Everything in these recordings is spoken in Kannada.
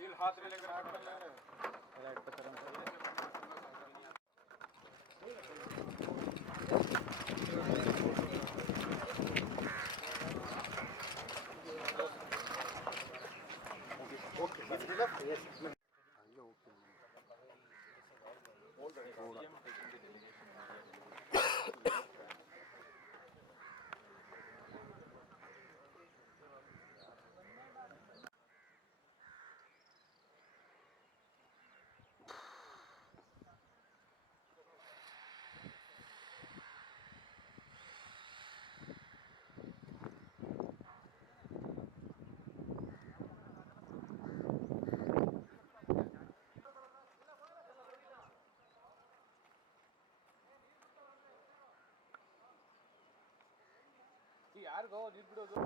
हील हाथ में लेकर हाथ पर ले रहे हो राइट पर करम ओके ओके यस ಯಾರಿಗೋ ನೀರು ಬಿಡೋದು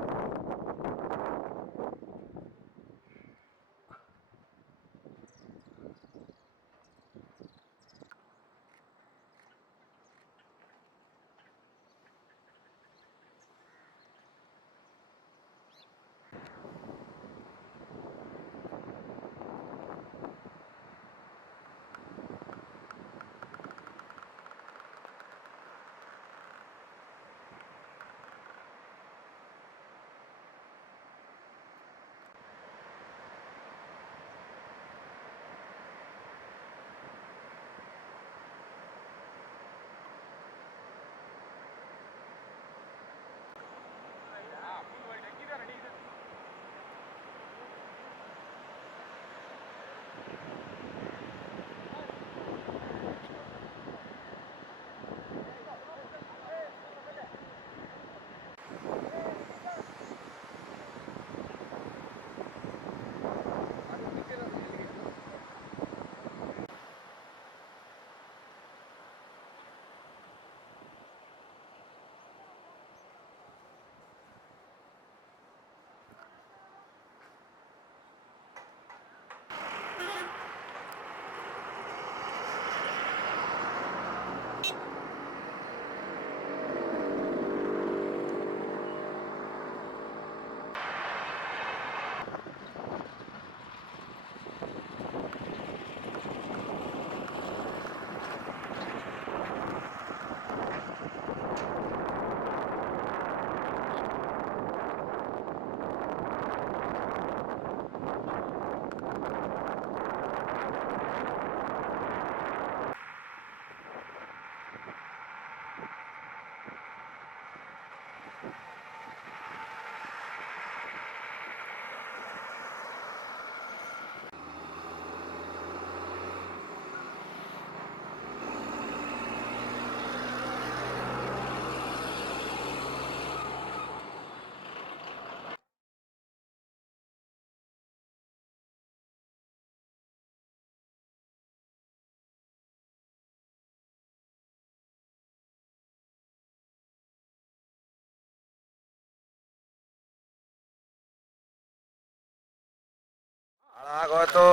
ಹಾಳಾಗೋಯ್ತು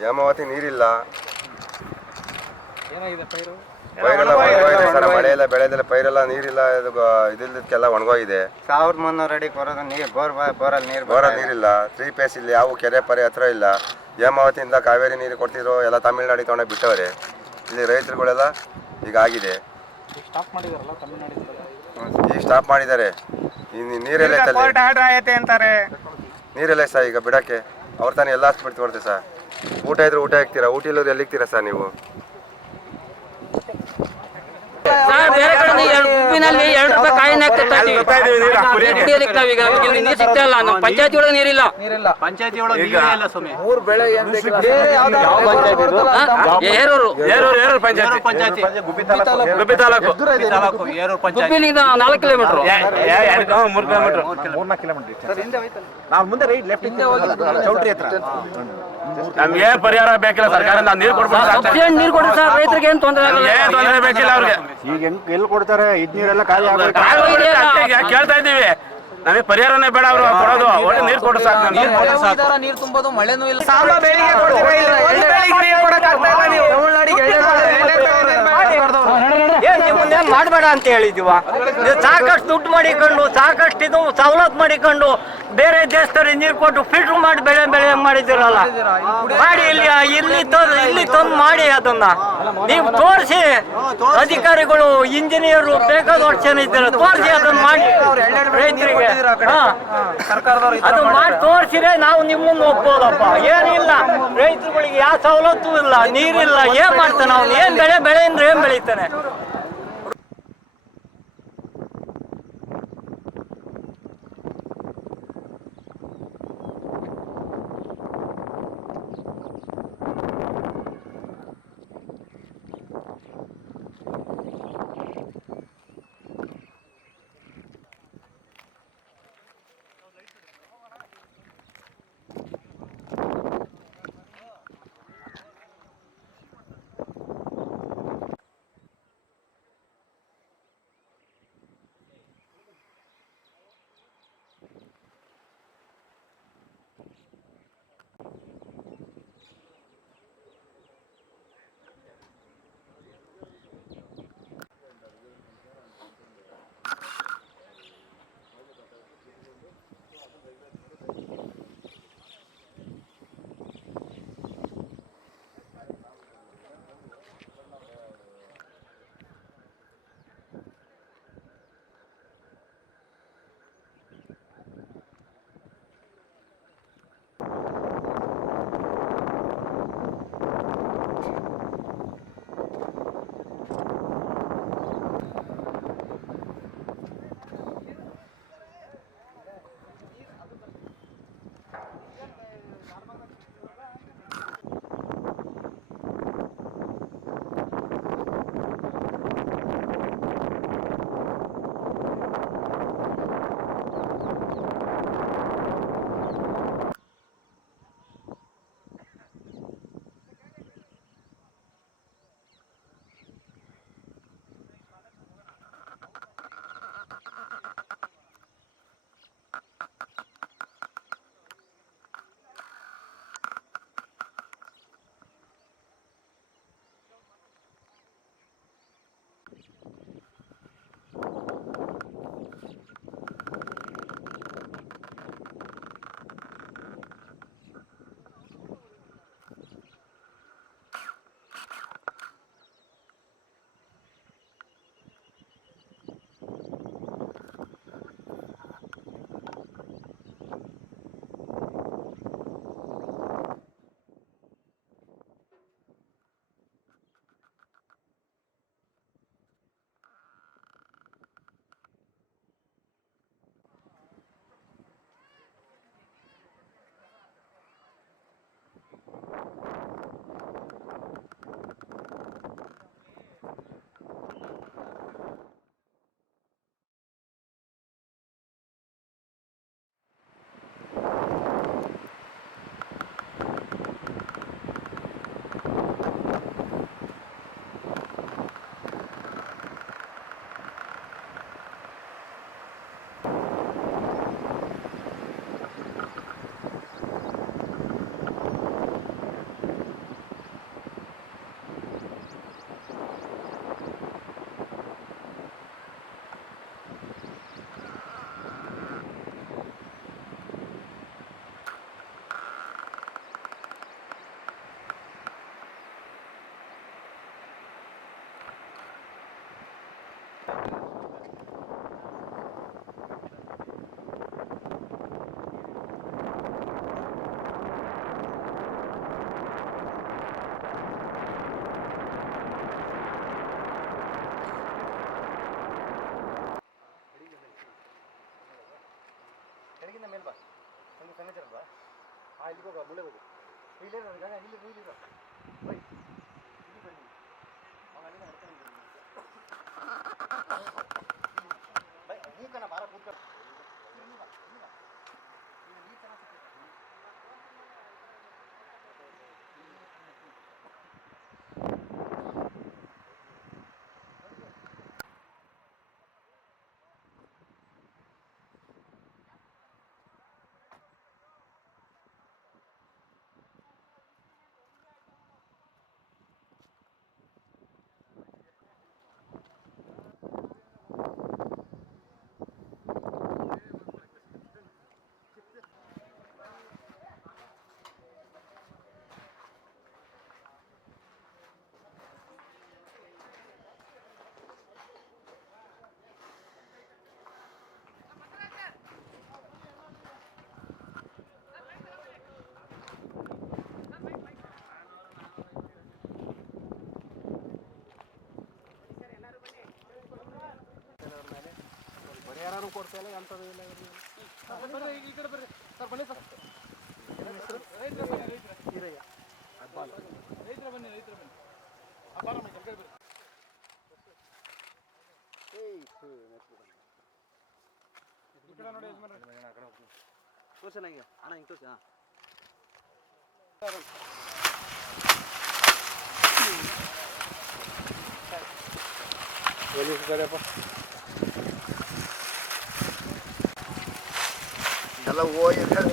ಹೇಮಾವತಿ ನೀರಿಲ್ಲ. ಏನಾಗಿದೆ ಪೈರು? ಪೈರೆಲ್ಲ ಒಣಗೋಗಿದೆ ಸರ್ ಮಳೆಯೆಲ್ಲ ಬೆಳೆದೆಲ್ಲ ಪೈರೆಲ್ಲ ನೀರಿಲ್ಲ ಇದು ಗ- ಇದಿದ್ದಕ್ಕೆಲ್ಲ ಒಣಗೋಗಿದೆ. ಸಾವಿರದ ಮುನ್ನೂರು ಅಡಿ ಬರೋದು ನೀರು ಬೋರ್ ಬೋರಲ್ಲಿ ನೀರು ಬೋರ ನೀರಿಲ್ಲ ತ್ರೀ ಪೇಸ್ ಇಲ್ಲಿ ಯಾವ ಕೆರೆ ಪರೆ ಹತ್ರ ಇಲ್ಲ. ಹೇಮಾವತಿಯಿಂದ ಕಾವೇರಿ ನೀರು ಕೊಡ್ತಿದ್ರು ಎಲ್ಲ ತಮಿಳ್ನಾಡಿಗೆ ತಗೊಂಡೋಗಿ ಬಿಟ್ಟವ್ರೆ. ಇಲ್ಲಿ ರೈತರುಗಳೆಲ್ಲ ಈಗ ಆಗಿದೆ. ಸ್ಟಾಪ್ ಮಾಡಿದಾರಲ್ಲ ತಮಿಳ್ನಾಡಿಂದ ಈಗ ಸ್ಟಾಪ್ ಮಾಡಿದ್ದಾರೆ. ಈ ನೀರೆಲ್ಲ ಆರ್ಡರ್ ಆಯ್ತೆ ಅಂತಾರೆ. ನೀರೆಲ್ಲ ಸರ್ ಈಗ ಬಿಡಕ್ಕೆ? ಅವ್ರ ತಾನೇ ಎಲ್ಲ ಬಿಡ್ತು ಕೊಡ್ತೀವಿ ಸರ್. ಊಟ ಇದ್ರೆ ಊಟ ಹಾಕ್ತೀರಾ? ಊಟ ಇಲ್ಲದ್ರೆ ಎಲ್ಲಿಗ್ತೀರಾ ಸರ್ ನೀವು ಸರ್ ಬೇರೆ ಕಡೆ ಎರಡು ರೂಪಾಯಿ ಕಾಯಿನ ಹಾಕ್ತಾ ಇದ್ದೀವಿ. ಕುಡಿಯಲಿಕ್ಕೆ ನಾವೀಗ ಇಲ್ಲಿ ನೀರು ಸಿಗ್ತಾ ಇಲ್ಲ ನಮ್ಮ ಪಂಚಾಯತಿ ಒಳಗೆ ನೀರಿಲ್ಲ. ಪಂಚಾಯತಿ ಒಳಗೆ ನೀರೇ ಇಲ್ಲ ಸ್ವಾಮಿ. ಹಾ? ಏರೂರು. ಏರೂರು ಪಂಚಾಯತಿ. ಗುಬ್ಬಿ ತಾಲೂಕು. ಏರೂರು ಪಂಚಾಯತಿ. ಗುಬ್ಬಿನಿಂದ ನಾಲ್ಕು ಕಿಲೋಮೀಟರ್. ನಮ್ಗೆ ಪರಿಹಾರ ಬೇಕಿಲ್ಲ ಸರ್ಕಾರ ನೀರು ಕೊಡ್ಬೇಕು ಸಬ್ಸಿಡಿ ನೀರು ಕೊಡ್ರಿ ಸರ್? ರೈತರಿಗೆ ಏನು ತೊಂದರೆ ಆಗಲ್ಲ. ಏನ್ ತೊಂದರೆ ಬೇಕಿಲ್ಲ ಅವ್ರಿಗೆ. ಈಗ ಹೆಂಗ್ ಎಲ್ಲಿ ಕೊಡ್ತಾರೆ? ಇದ್ ನೀರೆಲ್ಲ ಖಾಲಿ ಆಗೋಯ್ತು ಕೇಳ್ತಾ ಇದ್ದೀವಿ. ನಮಗೆ ಪರಿಹಾರನೇ ಬೇಡ ಅವರು ಕೊಡೋದು. ಒಳ್ಳೆ ನೀರು ಕೊಡು ಸಾಕು. ನಮ್ಗೆ ನೀರು ತುಂಬೋದು ಮಳೆನೂ ಇಲ್ಲ. ಮುಂದೇನು ಮಾಡಬೇಡ ಅಂತ ಹೇಳಿದೀವ? ನೀವು ಸಾಕಷ್ಟು ದುಡ್ಡು ಮಾಡಿಕೊಂಡು ಸಾಕಷ್ಟು ಇದು ಸವಲತ್ತು ಮಾಡಿಕೊಂಡು ಬೇರೆ ದೇಶದವ್ರಿಗೆ ನೀರು ಕೊಟ್ಟು ಫಿಲ್ಟರ್ ಮಾಡಿ ಬೆಳೆ ಬೆಳೆ ಮಾಡಿದಿರಲ್ಲ ಮಾಡಿ ಇಲ್ಲಿ ಇಲ್ಲಿ ತಂದು ಇಲ್ಲಿ ತಂದು ಮಾಡಿ ಅದನ್ನ. ನೀವು ತೋರಿಸಿ ಅಧಿಕಾರಿಗಳು ಇಂಜಿನಿಯರು ಬೇಕಾದಷ್ಟು ಜನ ಇದ್ದಾರೆ ತೋರಿಸಿ ಅದನ್ನ ಮಾಡಿ. ರೈತರಿಗೆ. ಅದು ಮಾಡಿ ತೋರಿಸಿದ್ರೆ ನಾವು ನಿಮ್ಮನ್ನು ಒಪ್ಬೋದಪ್ಪ. ಏನಿಲ್ಲ. ರೈತರುಗಳಿಗೆ ಯಾವ ಸವಲತ್ತು ಇಲ್ಲ ನೀರಿಲ್ಲ. ಏನ್ ಮಾಡ್ತಾನೆ ಅವ್ನು? ಏನ್ ಬೆಳೆ ಬೆಳೆ ಅಂದ್ರೆ ಏನ್ ಬೆಳಿತಾನೆ? సంగతి రా ఆ ఇల్లుకి ఒక ముళ్ళ కొద్దు వీళ్ళే రాదు కానీ ఇల్లు వీళ్ళు రా పోయి ఇల్లు పెళ్ళి அவங்களுக்கு நடத்த நீங்கள் பை மூக்கனை மர கூட்டம் ಎಲ್ಲ ಹೋಗಿ ಏನು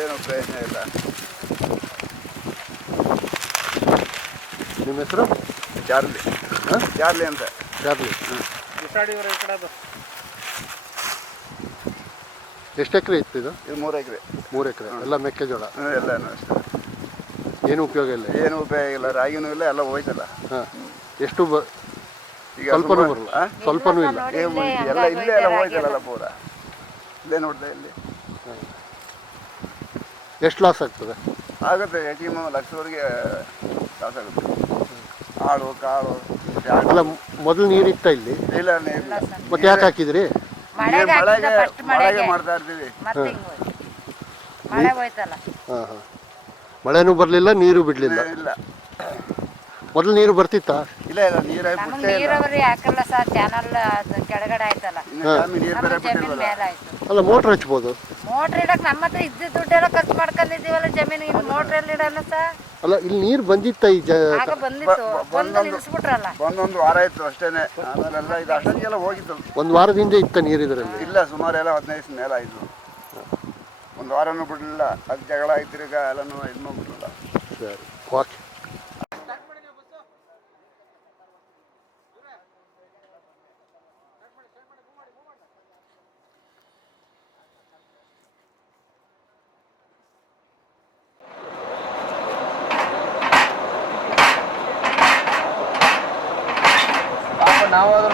ಏನು ಪ್ರಯತ್ನ ಇಲ್ಲ. ನಿಮ್ಮ ಹೆಸರು? ಜಾರ್ಲಿ. ಹಾಂ? ಜಾರ್ಲಿ ಅಂತ. ಚಾರ್ಲಿ ಎಷ್ಟು ಎಕರೆ ಇತ್ತು ಇದು? ಇದು ಮೂರು ಎಕರೆ. ಮೂರು ಎಕರೆ. ಎಲ್ಲ ಮೆಕ್ಕೆಜೋಳ? ಎಲ್ಲನೂ ಅಷ್ಟೇ. ಏನು ಉಪಯೋಗ ಇಲ್ಲ? ಏನು ಉಪಯೋಗ ಇಲ್ಲ ರಾಗಿನೂ ಇಲ್ಲ ಎಲ್ಲ ಹೋಯ್ತಲ್ಲ. ಹಾಂ. ಎಷ್ಟು ಬ ಈಗ ಸ್ವಲ್ಪನೂ ಬರಲ್ಲ. ಆ? ಸ್ವಲ್ಪನೂ ಇಲ್ಲ. ಏ, ಎಲ್ಲ ಇಲ್ಲೇ ಎಲ್ಲ ಹೋಯ್ತಲ್ಲ ಪೂರ. ಇಲ್ಲೇ ನೋಡ್ದೆ ಇಲ್ಲಿ. ಎಷ್ಟು ಲಾಸ್ ಆಗ್ತದೆ? ಆಗುತ್ತೆ ಹೆಚ್ಚಿಗೆ ಲಕ್ಷವರೆಗೆ ಲಾಸ್ ಆಗುತ್ತೆ. ಆಳು ಕಾಳು ಅಲ್ಲ ಮೊದಲು ನೀರಿತ್ತ ಇಲ್ಲಿ? ಇಲ್ಲ ಇಲ್ಲ. ಮತ್ತೆ ಯಾಕೆ ಹಾಕಿದ್ರಿ? ನೀರು ಮಳೆಗೆ ಮಳೆಗೆ. ಮಾಡ್ತಾ ಇರ್ತೀವಿ. ಮಳೆ ಹೋಯ್ತಲ್ಲ. ಹಾಂ ಹಾಂ ಮಳೆನೂ ಬರಲಿಲ್ಲ ನೀರು ಬಿಡಲಿಲ್ಲ. ಇಲ್ಲ. ಮೊದಲು ನೀರು ಬರ್ತಿತ್ತಾ? ಇಲ್ಲ ಇಲ್ಲ ನೀರಲ್ಲ ನಮ್ಗ್ ಬಿಟ್ಟೇ ಇಲ್ಲ ನೀರಾವರಿ ಹಾಕಲ್ಲ ಸರ್ ಚಾನಲ್ ಅದು ಕೆಳಗಡೆ ಆಯ್ತಲ್ಲ. ಇನ್ನು ನೀರು ನಮ್ಮ ಬೇರೆ ಜಮೀನ್ ಬಿಟ್ಟಿಲ್ವಲ್ಲ. ಮೇಲೆ ಆಯ್ತು ಅಲ್ಲ ಮೋಟ್ರ್ ಹಚ್ಬೋದು. ಮೋಟ್ರ್ ಇಡಕ್ ನಮ್ಮ ಹತ್ರ ಇದ್ದ ದುಡ್ಡೆಲ್ಲ ಖರ್ಚು ಮಾಡ್ಕೊಂಡಿದೀವಲ್ಲ ಜಮೀನು ಇನ್ನು ಮೋಟ್ರ್ ಎಲ್ಲಿ ಇಡಲ್ಲ ಸರ್? ಅಲ್ಲ ಇಲ್ಲಿ ನೀರು ಬಂದಿತ್ತ ಈ ಜ ಆಗ ಬಂದಿತ್ತು. ಬಂದು ನಿಲ್ಸ್ಬಿಟ್ರಲ್ಲ. ಒಂದೊಂದು ವಾರ ಆಯ್ತು ಅಷ್ಟೇನೆ. ಆಮೇಲೆಲ್ಲ ಇದು ಅಷ್ಟೊಂದಿಗೆಲ್ಲ ಹೋಗಿತ್ತು ಒಂದು ವಾರದಿಂದ ಇತ್ತ ನೀರು ಇದರಲ್ಲಿ? ಇಲ್ಲ ಸುಮಾರು ಎಲ್ಲ ಹದಿನೈದು ದಿವಸ ಮೇಲೆ ಆಯಿತು ಒಂದು ವಾರನೂ ಬಿಡಲಿಲ್ಲ. ಅದು ಜಗಳ ಆಯ್ತು ಈಗ ಎಲ್ಲನೂ ಇದು ಮಾಡ್ಬಿಟ್ರಲ್ಲ. ಸರಿ ಓಕೆ. ನಾವು ಅದ್ರ